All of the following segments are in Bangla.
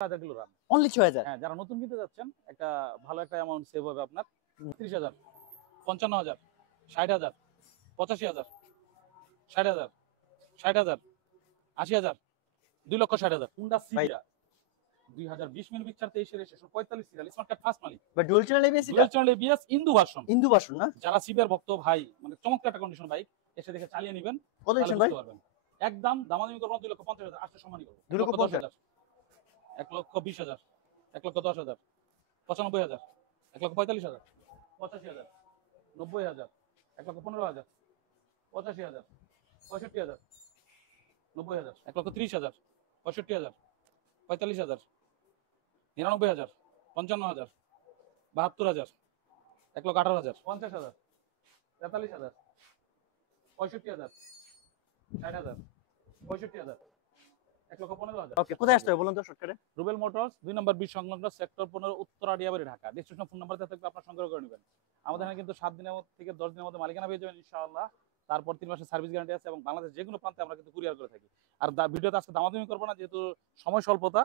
6000 রান অনলি 6000। হ্যাঁ, যারা নতুন কিনতে যাচ্ছেন একটা ভালো একটা অ্যামাউন্ট সেভ হবে আপনার। 30000, 55000, 60000, 85000, 60000, 60000, 80000, 2,60,000। হুন্ডা সিভিয়া 2020 মিলি পিকচার 23 এর শেষ 45 সিরিয়াল স্মার্ট কার্ড ফার্স্ট মালিক বা dual channel ABS, dual channel ABS ইন্দু ভার্সন। ইন্দু ভার্সন না? যারা সিভিয়ার ভক্ত ভাই, মানে চমৎকার একটা কন্ডিশন বাইক, এসে দেখে চালিয়ে নেবেন। কত দিচ্ছেন ভাই? একদম দামাদামি করব 2,50,000, আসলে সম্মানই করব 2,50,000, 1,20,000, 1,10,000, 95,000, 1,45,000, 85,000, 90,000, 1,15,000, 85,000, 65,000, 90,000, 1,30,000, 65,000, 45,000, 99,000, 55,000, 72,000, 1,18,000, 50,000, 43,000, 65,000, 60,000, 65,000, 1,15,000। ওকে, কোথায় আসতে হবে বলুন তো শর্টকাটে? রুবেল মোটরস 2 নম্বর বিট সংলগ্ন সেক্টর 15 উত্তর আড়িয়াবাড়ি, ঢাকা। ডিসক্রিপশন ফোন নাম্বার দেওয়া থাকবে, আপনারা সংগ্রহ করে নেবেন। আমাদের এখানে কিন্তু 7 দিনের থেকে 10 দিনের মধ্যে মালিকানা পেয়ে যাবেন ইনশাআল্লাহ। তারপর 3 মাসের সার্ভিস গ্যারান্টি আছে এবং বাংলাদেশ যে কোনো প্রান্তে আমরা কিন্তু কুরিয়ার করে থাকি। আর ভিডিওতে আজকে দামাদামি করবো না, যেহেতু সময় স্বল্পতা।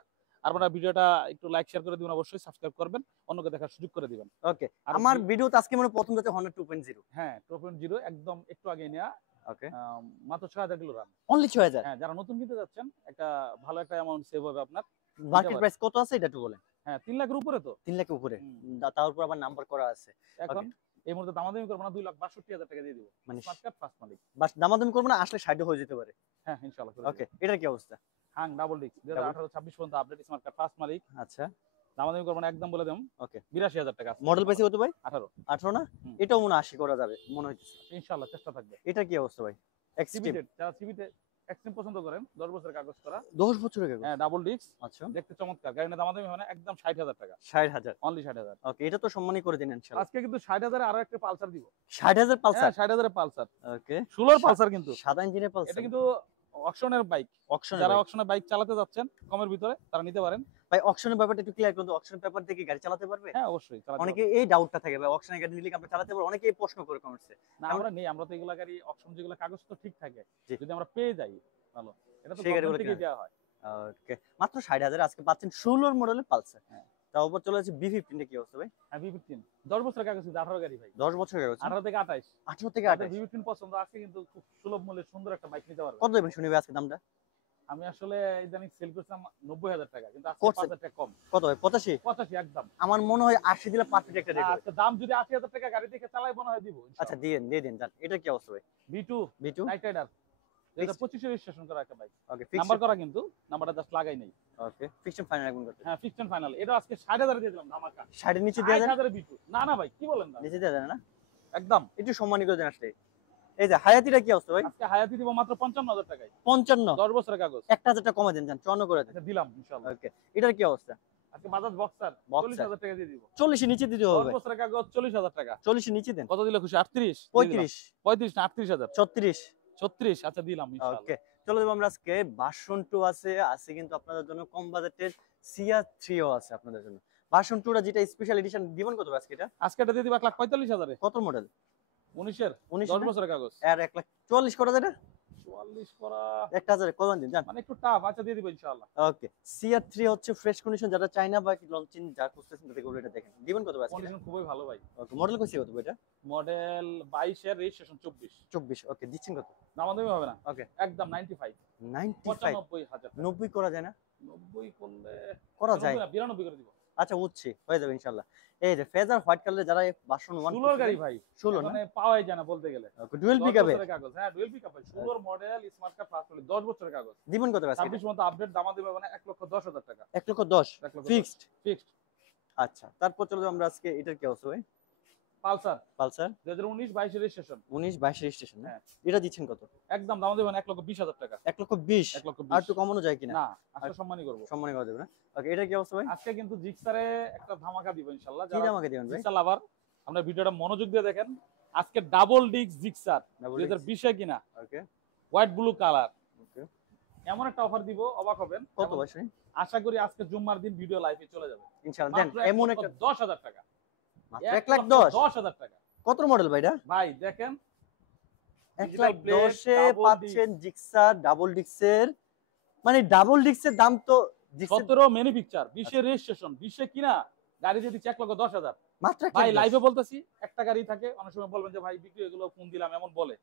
আপনারা ভিডিওটা একটু লাইক শেয়ার করে দিবেন, অবশ্যই সাবস্ক্রাইব করবেন, অন্যকে দেখার সুযোগ করে দিবেন। ওকে, আমার ভিডিওতে আজকে মানে প্রথম যাচ্ছে Honda 2.0। হ্যাঁ, 2.0 একদম একটু আগে নেওয়া। ওকে, মাত্র 6000 কিলো রান অনলি 6000। হ্যাঁ, যারা নতুন কিনতে যাচ্ছেন একটা ভালো একটা অ্যামাউন্ট সেভ হবে আপনার। মার্কেট প্রাইস কত আছে এটা একটু বলেন। হ্যাঁ, 3 লাখের উপরে তো। 3 লাখের উপরে, তার উপর আবার নাম্বার করা আছে। এখন এই মুহূর্তে দামাদামি করব না, 2,62,000 টাকা দিয়ে দিব। মানে স্মার্ট কার্ড ফার্স্ট মালিক। বাস দামাদামি করব না, আসলে 60 হয়ে যেতে পারে। হ্যাঁ, ইনশাআল্লাহ। ওকে, এটার কি অবস্থা? হাং ডাবল ডিস্ক 2018-26 পর্যন্ত আপডেট স্মার্ট কার্ড ফার্স্ট মালিক। আচ্ছা, দামাদামি করব না, একদম বলে দেব। ওকে, 82,000 টাকা। মডেল পাইছে কত ভাই? 18 না? এটাও মনে 80 করা যাবে মনে হইতেছে। ইনশাআল্লাহ চেষ্টা থাকবে। এটা কি অবস্থা ভাই? এক্সট্রিম, যারা সিভিতে এক্সট্রিম পছন্দ করেন, 10 বছরের কাগজ করা। 10 বছরের কাগজ? হ্যাঁ, ডাবল ডিস্ক। আচ্ছা, দেখতে চমৎকার। গাড়ির দামাদামি হয় না, একদম 60,000 টাকা। 60,000, অনলি 60,000। ওকে, এটা তো সম্মানই করে দিন ইনশাআল্লাহ। আজকে কিন্তু 60,000 এ আরো একটা পালসার দিব। 60,000 পালসার? হ্যাঁ, 60,000 এর পালসার। ওকে, 16 পালসার কিন্তু। সাদা ইঞ্জিনের পালসার। এটা কিন্তু অকশনের বাইক। যারা অকশনের বাইক চালাতে যাচ্ছেন কমের ভিতরে, তারা নিতে পারেন। ভাই অকশনের ব্যাপারটা একটু ক্লিয়ার করুন তো, অকশন পেপার দিয়ে কি গাড়ি চালাতে পারবে? হ্যাঁ, অবশ্যই চালাতে পারবে। অনেকে এই ডাউটটা থাকে ভাই, অকশনের গাড়ি নিলে কি আমরা চালাতে পারবো? অনেকেই প্রশ্ন করে কমেন্টসে। না, আমরা নেই, আমরা তো এগুলা গাড়ি অকশন যেগুলো কাগজ তো ঠিক থাকে, যদি আমরা পেয়ে যাই ভালো, এটা তো গভর্নমেন্ট থেকে দেওয়া হয়। ওকে, মাত্র 60,000 আজকে পাচ্ছেন 16 মডেলের পালসার। হ্যাঁ, তার উপর চলে যাচ্ছে B15 এর কি অবস্থা ভাই? হ্যাঁ, B15 10 বছরের কাগজ, 18 গাড়ি ভাই। 10 বছরের কাগজ? 18 থেকে 28। 18 থেকে 28। B15 পছন্দ আছে কিন্তু খুব সুলভ মূল্যে সুন্দর একটা বাইক নিতে পারবেন। কত দেবেন শুনি ভাই আজকে দামটা? আমি আসলে ইদানিং সেল করছিলাম 90,000 টাকা, কিন্তু আজকে 5,000 টাকা কম। কত ভাই? 85? 85 একদম। আমার মনে হয় 80 দিলে পারফেক্ট একটা রেট হবে। আচ্ছা, দাম যদি 80,000 টাকা গাড়ি থেকে চালাই মনে হয় দিব ইনশাআল্লাহ। আচ্ছা, দিয়ে দিন জান। এটা কি অবস্থা ভাই? B2 নাইট রাইডার 2025 এর রেজিস্ট্রেশন করা একটা বাইক। ওকে, নাম্বার করা, কিন্তু নাম্বারটা জাস্ট লাগাই নাই। ওকে, ফিক্সড ফাইনাল রাখবেন কত? হ্যাঁ, ফিক্সড ফাইনাল। এটা আজকে 60,000 দিয়ে দিলাম ধামাকা। 60 এর নিচে দেয়া যায় না? 60,000 B2 না না ভাই, কি বলেন না, নিচে দেয়া যায় না? একদম একটু সম্মানী করে দেন আসলে। এই যে হায়াতিটা কি অবস্থা ভাই? আজকে হায়াতি দিব মাত্র 55,000 টাকায়। 55? 10 বছরের কাগজ। 1000 টাকা কমে দেন জান, 54 করে দেন। আচ্ছা, দিলাম ইনশাআল্লাহ। ওকে, এটার কি অবস্থা? আজকে বাজাজ বক্সার 40,000 টাকা দিয়ে দিব। 40 এর নিচে দিতে হবে 10 বছরের কাগজ, 40,000 টাকা। 40 এর নিচে দেন। কত দিলে খুশি? 38, 35, 35 না 38,000, 36, 36। আচ্ছা, দিলাম ইনশাআল্লাহ। ওকে, চলো দেব আমরা আজকে ভার্সন 2 আছে কিন্তু আপনাদের জন্য কম বাজেটের CR3 ও আছে আপনাদের জন্য। ভার্সন 2 যেটা স্পেশাল এডিশন দিবেন কত আজকে এটা? আজকে এটা দিয়ে দিব 1,45,000 এ। কত মডেল? 19 এর 10 বছরের কাগজ। আর 1,40,000 করা যায় না? 44 করা 1000 কত দিন জান? মানে একটু টাফ। আচ্ছা, দিয়ে দিব ইনশাআল্লাহ। ওকে, CR3 হচ্ছে ফ্রেশ কন্ডিশন, যারা চায়না বা লঞ্চিং যা খুঁজতেছেন তাদের এটা দেখেন। দিবেন কত আজকে? কন্ডিশন খুবই ভালো ভাই। ওকে, মডেল কত কত এটা? মডেল 22 এর রেজিস্ট্রেশন 24। ওকে, দিচ্ছেন কত? দামাদামি হবে না। ওকে, একদম 95, 95,000 95,000। 90 করা যায় না? 90 করলে করা যায়। 92 করে দিব। আচ্ছা, উঠছি, হয়ে যাবে ইনশাআল্লাহ। এই যে ফেজার হোয়াইট কালারের যারা ভার্সন 1 16 গাড়ি ভাই, 16 মানে পাওয়াই যায় না বলতে গেলে। ওকে, ডুয়াল পিকআপে কাগজ। হ্যাঁ, ডুয়াল পিকআপ ভাই, 16 মডেল স্মার্ট কার্ড ফার্স্ট মালিক, 10 বছরের কাগজ। দিবেন কত আজকে? 26 মতো আপডেট, দামাদামি হবে না। 1,10,000 টাকা। 1,10,000 ফিক্সড? ফিক্সড। আচ্ছা, তারপর চলো আমরা আজকে এটার কি অবস্থা ভাই? পালসার 2019-22 এর রেজিস্ট্রেশন। 19-22 রেজিস্ট্রেশন না? হ্যাঁ। এটা দিচ্ছেন কত? একদম দামাদামি হবে না, 1,20,000 টাকা। 1,20,000? 1,20,000 আর একটু কমানো যায় কিনা? না, আজকে সম্মানই করব। সম্মানী করা যাবে না? ওকে, এটা কি অবস্থা ভাই? আজকে কিন্তু জিক্সারে একটা ধামাকা দিব ইনশাআল্লাহ। কি ধামাকা দিবেন ভাই? জিক্সার লাভার, আমরা ভিডিওটা মনোযোগ দিয়ে দেখেন। আজকে ডাবল ডিস্ক জিক্সার 2020 এ কিনা, ওকে, হোয়াইট ব্লু কালার। ওকে, এমন একটা অফার দিব, অবাক হবেন। কত ভাই শুনি? আশা করি আজকে জুম্মার দিন ভিডিও লাইভে চলে যাবে ইনশাআল্লাহ। দেন এমন একটা 10,000 টাকা। মাত্র 1,10,000? 10,000 টাকা। কত মডেল ভাই এটা? ভাই দেখেন, 1,10,000 এ পাচ্ছেন জিক্সার ডাবল ডিস্কের। মানে ডাবল ডিস্কের দাম তো 17 ম্যানুফ্যাকচার, 20 এর রেজিস্ট্রেশন, 20 কিনা গাড়ি দিয়ে দিচ্ছে 1,10,000। মাত্র ভাই লাইভে বলতেছি, একটা গাড়ি থাকে, অনেক সময় বলবেন যে ভাই বিক্রি এগুলো ফোন দিলাম এমন বলে।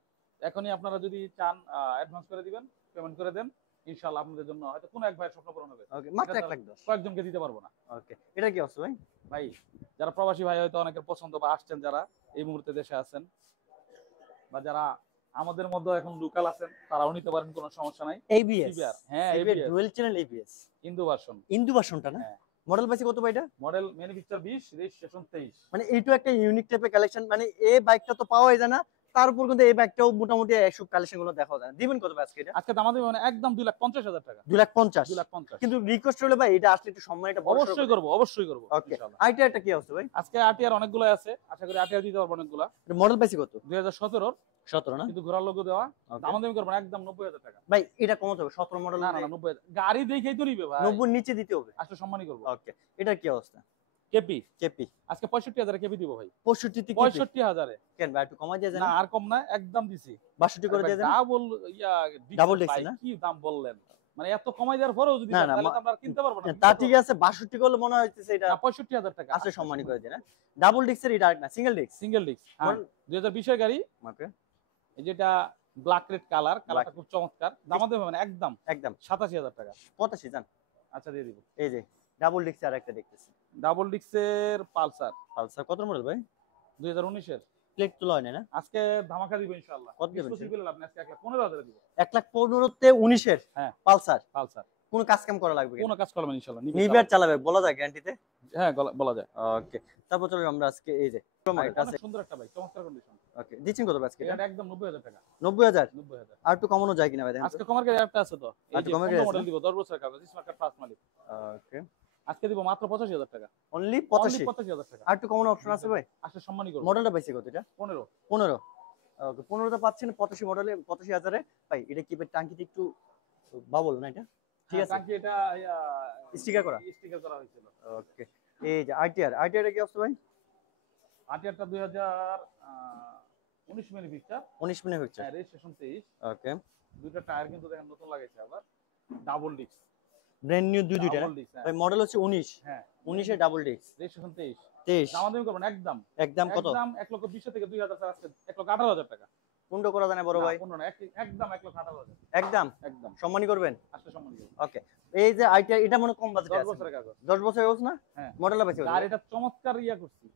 এখনই আপনারা যদি চান অ্যাডভান্স করে দিবেন, পেমেন্ট করে দেন, ইনশাআল্লাহ আপনাদের জন্য হয়তো কোনো এক ভাইয়ের স্বপ্ন পূরণ হবে। ওকে, মাত্র এটা তো 1,10,000। কয়েকজনকে দিতে পারবো না। ওকে, এটা কি অবস্থা ভাই? ভাই যারা প্রবাসী ভাই হয়তো অনেকের পছন্দ বা আসছেন যারা এই মুহূর্তে দেশে আছেন, বা যারা আমাদের মধ্যে এখন লোকাল আছেন, তারাও নিতে পারেন, কোনো সমস্যা নাই। ABS, CBR, হ্যাঁ CBR ABS, dual channel ABS, ইন্দু ভার্সন। ইন্দু ভার্সনটা না? হ্যাঁ। মডেল পাইছে কত ভাই এটা? Model manufacture 20, registration 23। মানে এইটা একটা ইউনিক টাইপের কালেকশন, মানে এই বাইকটা তো পাওয়াই যায় না, তার উপর কিন্তু এই বাইকটাও মোটামুটি এইসব কালেকশন গুলো দেখা যায় না। দিবেন কত ভাই আজকে এটা? আজকে দাম দিবেন একদম 2,50,000 টাকা। 2,50,000। 2,50,000 কিন্তু রিকোয়েস্ট হলে ভাই এটা আসলে একটু সম্মান, এটা বড় অবশ্যই করব, অবশ্যই করব ওকে, ইনশাআল্লাহ। আইটা এটা কি অবস্থা ভাই? আজকে আরটিআর অনেকগুলো আছে, আশা করি আরটিআর দিতে পারবো অনেকগুলো। মডেল পাইছে কত? 2017 17 না? কিন্তু ঘোড়ার লোগো দেওয়া। Okay. দাম দামি করবো না, একদম 90,000 টাকা। ভাই এটা কমাতে হবে, 17 মডেল না না না 90,000, গাড়ি দেখেই তো নিবে ভাই, 90 নিচে দিতে হবে। আসলে সম্মানই করবো। ওকে, এটা কি অবস্থা? কেপি কেপি আজকে 65,000 কেপি দিব ভাই। 65 তে 65,000 কেন ভাই একটু কমাই দিয়ে যায় না, না? আর কম না, একদম দিছি। 62 করে দিয়ে দেন। ডাবল ইয়া Double ডিক্স disc ভাই, না? কি দাম বললেন, মানে এত কমাই দেওয়ার পরেও যদি না, দেন, না, তাহলে তো আমরা আর কিনতে পারবো না। তা ঠিক আছে, 62 করলে মনে হইতেছে এটা না, 65,000 টাকা আছে, সম্মানী করে দেন। ডাবল ডিক্সের এটা আরেক না, সিঙ্গেল ডিক্স। Single disc. হ্যাঁ, 2020 এর গাড়ি। ওকে, এই যেটা ব্ল্যাক রেড কালার, কালারটা Black. খুব চমৎকার। দাম দেবে মানে একদম একদম 87,000 টাকা। 85 জান। আচ্ছা দিয়ে দিব। এই যে ডাবল ডিক্স আরেকটা দেখতেছি, ডাবল ডিস্কের পালসার পালসার কত মডেল ভাই? 2019 এর। প্লেট তো লয় না? আজকে ধামাকা দিব ইনশাআল্লাহ। কত দিবেন? আপনি আজকে 1,15,000 দিব। 1,15,000 তে 19 এর হ্যাঁ। পালসার, পালসার কোন কাজ কাম করা লাগবে? কোনো কাজ করবেন ইনশাআল্লাহ। নিবে আর চালাবে, বলা যায় গ্যারান্টিতে? হ্যাঁ বলা যায়। ওকে, তারপর চলো আমরা আজকে এই যে মডেলটা আছে। অনেক সুন্দর একটা বাইক, চমৎকার কন্ডিশন। ওকে, দিচ্ছেন কত ভাই আজকে এটা? এটা একদম 90,000 টাকা। 90,000? 90,000 আর একটু কমানো যায় কিনা ভাই দেখেন তো? আজকে কমার গাড়ি একটা আছে তো, এই আচ্ছা, যে কমার গাড়ি আছে মডেল না? দিব, 10 বছরের কাগজ, স্মার্ট কার্ড ফার্স্ট মালিক। ওকে, আজকে দিব মাত্র 85,000 টাকা। Only Only 85? 85,000 টাকা। আর একটু কমানো অপশন আছে ভাই? আসলে সম্মানই করব। মডেলটা পাইছে কত এটা? 15। 15? ওকে, 15 তে পাচ্ছেন 85 মডেলে 85,000 এ। ভাই এটা কি টাঙ্কিতে একটু বাবল না এটা? ঠিক আছে, টাঙ্কি এটা স্টিকার করা? স্টিকার করা হয়েছিল। ওকে, এই যে আইটিআর এর কি অবস্থা ভাই? আরটিআরটা 2019 ম্যানুফ্যাকচার। 19 মিনিট হচ্ছে। হ্যাঁ, রেজিস্ট্রেশন 23। ওকে, দুইটা টায়ার কিন্তু দেখেন নতুন লাগাইছে আবার। Double disc. ব্র্যান্ড নিউ দুইটা না? Double disc. ভাই মডেল হচ্ছে 19, হ্যাঁ 19 এর ডাবল ডিস্ক। রেজিস্ট্রেশন 23। 23? দাম দামি করবেন একদম। একদম কত? একদম 1,20,000 থেকে 2,000 টাকা, আজকে 1,18,000 টাকা। কোনটা করা জানে বড় ভাই? না, 15 না, একদম 1,18,000। একদম একদম সম্মানী করবেন? আসলে সম্মান করব। ওকে, এই যে আইটিআর এটা মনে কম বাজেটে 10 আছে, বছরের কাগজ। 10 বছর ইউজ না? হ্যাঁ। মডেলটা পাইছে কত? গাড়িটা চমৎকার ইয়া করছি।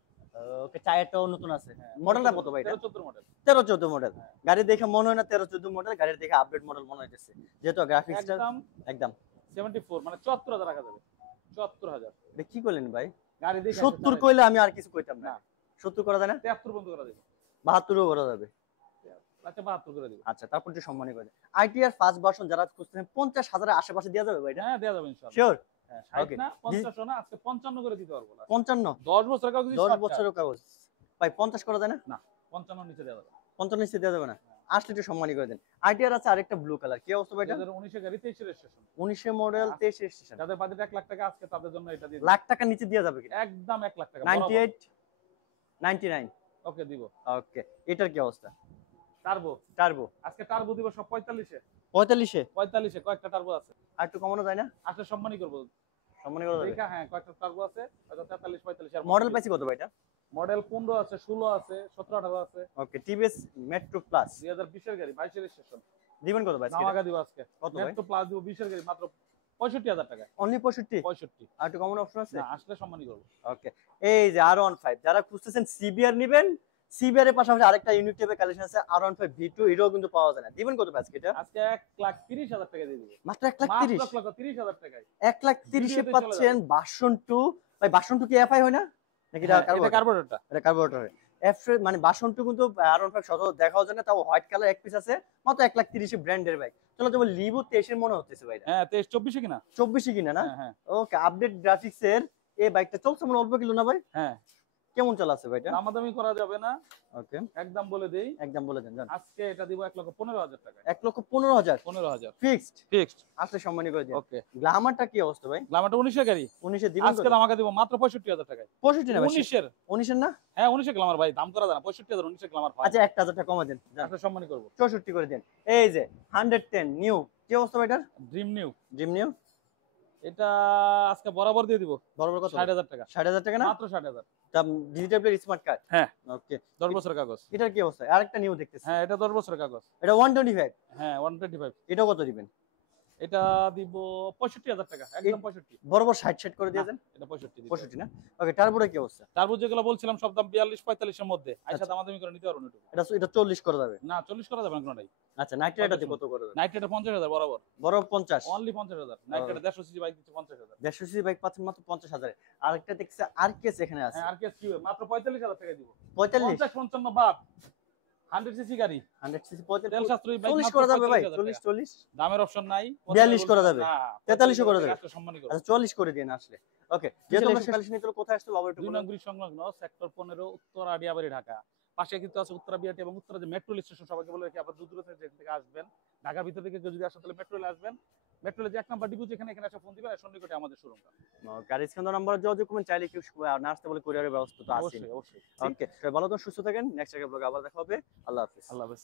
ওকে, টায়ারটাও নতুন আছে। মডেলটা কত ভাই এটা? 13-14 মডেল। 13-14 মডেল। গাড়ি দেখে মনে হয় না 13-14 মডেল, গাড়ি দেখে আপডেট মডেল মনে হইতেছে, যেহেতু গ্রাফিক্সটা একদম একদম 74 মানে 74,000 রাখা যাবে। 74,000 এটা কি করলেন ভাই? গাড়ি দেখে 70 কইলে আমি আর কিছু কইতাম না। না। 70 করা যায় না? 73 বন্ধ করা যাবে। 72 করা যাবে। আচ্ছা 72 করে দিব। আচ্ছা, তারপর একটু সম্মানী করে দেন। আইটিআর ফার্স্ট ভার্সন যারা খুঁজতেছেন 50,000 এর আশেপাশে দেওয়া যাবে ভাই এটা? হ্যাঁ দেয়া যাবে ইনশাআল্লাহ। শিওর? হ্যাঁ 60 Okay. না 50 না, আজকে 55 করে দিতে পারবো না। 55? 10 বছরের কাগজ। 10 বছরের কাগজ ভাই 50 করা যায় না? না 55 নিচে দেয়া যাবে। 55 নিচে দেওয়া যাবে না? আসলে একটু সম্মানী করে দেন। আইটিআর আছে আরেকটা ব্লু কালার, কি অবস্থা ভাই এটা? 2019 এর গাড়ি 23 এর রেজিস্ট্রেশন। 19 এর মডেল 23 রেজিস্ট্রেশন। যাদের বাজেট 1 লাখ টাকা, আজকে তাদের জন্য এটা দিয়ে দিই। লাখ টাকা নিচে দেওয়া যাবে কিনা? একদম 1 লাখ টাকা। 98, 99? ওকে দিব। ওকে, এটার কি অবস্থা? টার্বো টার্বো আজকে টার্বো দিব সব 45 এ। 45 এ? 45 এ কয়েকটা টার্বো আছে। আর একটু কমানো যায় না? আসলে সম্মানই করব। সম্মানী করা যাবে? দেখা হ্যাঁ কয়েকটা টার্বো আছে, হয়তো 43 45 এর মডেল পাইছি কত ভাই এটা? মডেল 15 আছে, 16 আছে, 17 18 আছে। ওকে, টিভিএস মেট্রো প্লাস 2020 এর গাড়ি 22 এর রেজিস্ট্রেশন। দিবেন কত ভাই? ধামাকা দিব আজকে। কত ভাই? মেট্রো প্লাস দিব 20 এর গাড়ি মাত্র 65,000 টাকায়। অনলি 65? 65। আর একটু কমানো অপশন আছে? না আসলে সম্মানই করব। ওকে, এই যে R15 যারা খুঁজতেছেন সিবিআর নেবেন, সিবিআর এর পাশাপাশি আরেকটা ইউনিক টাইপের কালেকশন আছে R15 V2, এটাও কিন্তু পাওয়া যায় না। দিবেন কত ভাই আজকে এটা? আজকে 1,30,000 টাকা দিয়ে দিব। মাত্র 1,30,000? মাত্র 1,30,000 টাকায়। 1,30,000 এ ভিডিওতে চলে পাচ্ছেন ভার্সন 2। ভাই ভার্সন 2 কি এফআই হয় না নাকি এটা এটা কার্বোরেটরটা। এটা কার্বোরেটর হয়? এফ মানে ভার্সন 2 কিন্তু R15 শত দেখাও যায় না, তাও হোয়াইট কালার এক পিস আছে, মাত্র 1,30,000 ব্র্যান্ডের বাইক। চলো যেমন লিভো 23 এর মনে হচ্ছে ভাই এটা। হ্যাঁ 23 24 কিনা। 24 কিনা না? হ্যাঁ হ্যাঁ ওকে, আপডেট গ্রাফিক্স এর এই বাইকটা চলছে মনে অল্প কিলো না ভাই? হ্যাঁ। কেমন চালাচ্ছে ভাই এটা? দামাদামি করা যাবে না, ওকে, একদম বলে দেই। একদম বলে দেন জান। আজকে এটা দিব 1,15,000 টাকায়। 1,15,000 15,000 ফিক্সড? ফিক্সড। আসলে সম্মানী করে দিন। ওকে। গ্ল্যামারটা কি অবস্থা ভাই? গ্ল্যামারটা 19 এর গাড়ি। 19 এ দিবেন আজকে কত? ধামাকা দিব মাত্র 65,000 টাকায়। 65 না ভাই? 19 এর। 19 এর না? হ্যাঁ 19 এর গ্ল্যামার ভাই, দাম করা যায় না। 65,000 19 এর গ্ল্যামার হয়। আচ্ছা 1,000 টাকা কমা দেন জান। আসলে সম্মানই করব। 64 করে দেন। এই যে 110 নিউ, কি অবস্থা ভাই এটার? Dream new. ড্রিম নিউ এটা আজকে বরাবর দিয়ে দিব বরাবর কত? 60,000 টাকা, 60,000 টাকা না? মাত্র 60,000। Digital plate smart card. হ্যাঁ। ওকে। 10 বছরের কাগজ। এটার কি অবস্থা? আরেকটা নিউ দেখতেছি। হ্যাঁ, এটা 10 বছরের কাগজ। এটা 125। হ্যাঁ, 125। এটা কত দিবেন? এটা দিব 65,000 টাকা, একদম 65। বরাবর 60 করে দিয়ে না, দেন। এটা 65 দিতে 65 না? ওকে, টার্বোটা কি অবস্থা? তারপর যেগুলো বলছিলাম সব দাম 42-45 এর মধ্যে। আচ্ছা, আচ্ছা। দামাদামি করে নিতে পারবেন একটু। এটা 40 করে যাবে। না, 40 করা যাবে না কোনটাই। আচ্ছা, নাইট্রেটাতে কত করে দেবেন? নাইট রেটে 50,000 বরাবর। বড় 50। অনলি 50,000। নাইট রেটে 150 সিসি বাইক দিচ্ছে 50,000। 150 সিসি বাইক পাচ্ছেন মাত্র 50,000 এ। আরেকটা দেখছি আরকেএস এখানে আছে। হ্যাঁ, আর কি কিউ মাত্র 45,000 টাকা দিব। 45 50-55 বাপ। 100 সিসি গাড়ি। 100 সিসি তেল 45 সাশ্রয়ী বাইক 40 মাত্র করা যাবে ভাই? 45,000 40 টাকা। 40 দামের অপশন নাই। 42 করা যাবে? না, 43 করা যাবে? আজকে সম্মানী করব। আচ্ছা 40 করে দিন আসলে। ওকে, যেহেতু আমরা কালেকশন নিতে হলে কোথায় আসতে হবে একটু 2 বলুন। নং ব্রিজ সংলগ্ন সেক্টর 15 উত্তর আড়িয়াবাড়ি, ঢাকা। পাশে কিন্তু আছে উত্তরা বিআরটি এবং উত্তরা যে মেট্রো স্টেশন, সবাইকে বলে রাখি আপনারা দূর দূর থেকে আসবেন। ঢাকার ভিতর থেকে কেউ যদি আসেন তাহলে মেট্রো রেলে আসবেন। মেট্রো রেলে যে 1 নাম্বার ডিপো যেখানে, এখানে এসে ফোন দিবেন, সন্নিকটে আমাদের শোরুমটা। গাড়ি স্ক্যান নাম্বার যোগাযোগ করবেন, চাইলে কেউ না আসতে বলে কুরিয়ারের ব্যবস্থা তো আছে। অবশ্যই, অবশ্যই। ওকে, ভালো থাকুন, সুস্থ থাকেন। নেক্সট ব্লগে আবার দেখা হবে। আল্লাহ হাফেজ। আল্লাহ হাফেজ।